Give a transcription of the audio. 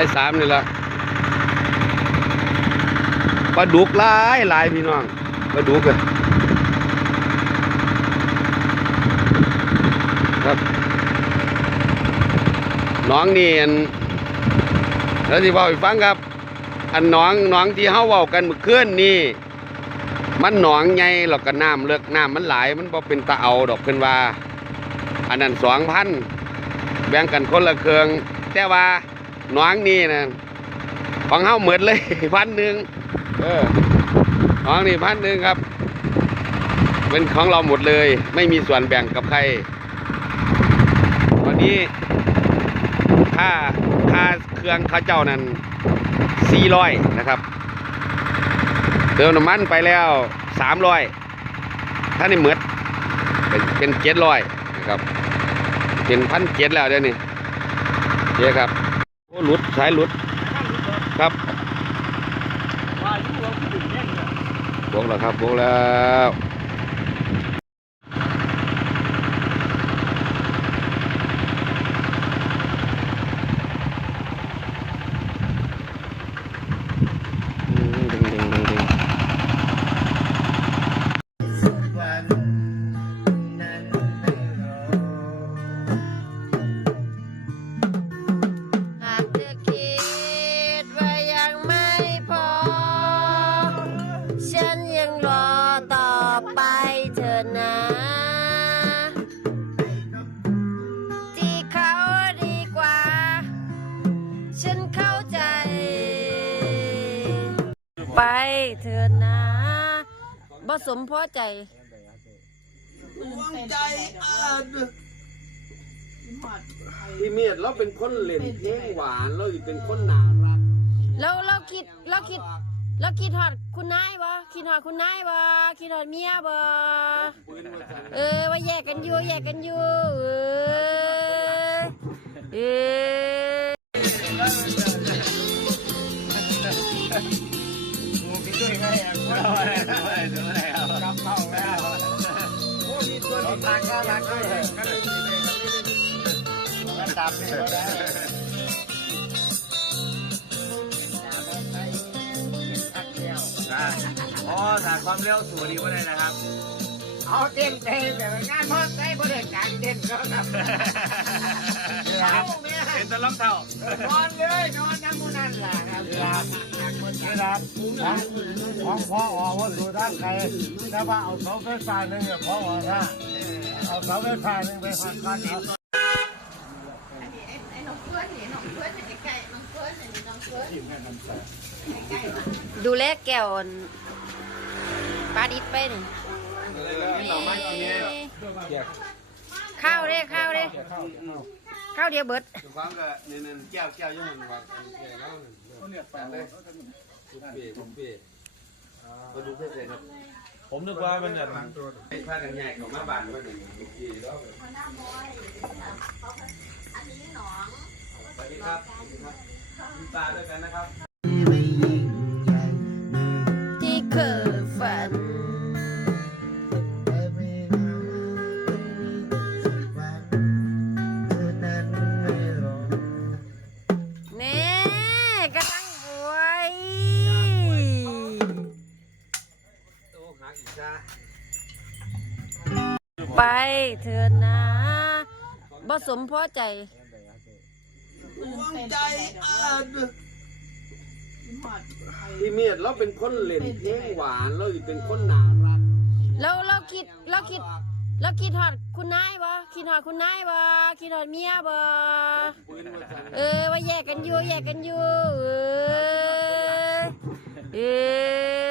แล้วครับไอสามนี่ละปลาดุกหลายหลายพี่น้องปลาดุกอะครับ น้องนี่อันแล้วที่บอกให้ฟังครับ อันน้องน้องที่เฮาเว้ากันเมื่อคืนนี่มันหนองใหญ่แล้วก็น้ำเลิกน้ำมันหลายมันบ่เป็นตาเอาดอกเพิ่นว่า อันนั้นสองพันแบ่งกันคนละเครื่องแต่ว่า น้องนี่นะของเฮาเหมือนเลยพันหนึ่งเออน้องนี่พันหนึ่งครับ เป็นของเราหมดเลย ไม่มีส่วนแบ่งกับใครวันนี้ค่าค่าเครื่องเข้าเจ้านั้นสี่ร้อยนะครับ เติมน้ำมันไปแล้วสามร้อยถ้านี่เหมือดเป็นเป็นเจ็ดร้อยนะครับเป็นพันเจ็ดแล้วเดี๋ยวนี้เจ๊ครับ โอ้หลุดสายหลุดครับบวกแล้วครับบวกแล้วดึงดึงดึงดึง เธอนะบ่สมพอใจพี่เมียดเราเป็นคนเล่นเพลงหวานเราเป็นคนน่ารักแล้วเราคิดเราคิดเราคิดหอดคุณนายบ่คิดหอดคุณนายบ่คิดหอดเมียบ่เออว่าแยกกันอยู่แยกกันอยู่เออเออ อ๋อสายความเร็วสูงดีว่าเลยนะครับ เอาเต้นเต้นแบบงานมอดได้บ่ได้การเต้นก็ครับ เป็นตะล่ำเท่านอนเลยนอนน้ำมูนั่นล่ะครับครับของของพ่อออกว่าดูด้านใครแต่ว่าเอาเสาไฟฟ้าหนึ่งเนี่ยพ่อออกนะเอาเสาไฟฟ้าหนึ่งไปหักกันเอาดูแลแก้วอันปลาดิดไปนี่ข้าวเด้ข้าวเด้ ข้าวเดียวเบิดฟังก็นี่นแก้วแก้วยังมันว่าแก้วแล้วเนี่ยไปเลยทุกปีทุกปีมาดูเพื่อนเลยครับผมนึกว่ามันแบบไอ้ผ้ากันใหญ่ของมาบานมันหนึ่งทุกปีแล้วสวัสดีครับมีปลาด้วยกันนะครับที่เคยฝัน ไปเถิดนะบ่สมพอใจพี่เมียดเราเป็นคนเล่นเพลงหวานเราเป็นคนน่ารักแล้วเราคิดเราคิดเราคิดหอดคุณนายบ่คิดหอดคุณนายบ่คิดหอดเมียบ่เออว่าแยกกันอยู่แยกกันอยู่เออเออ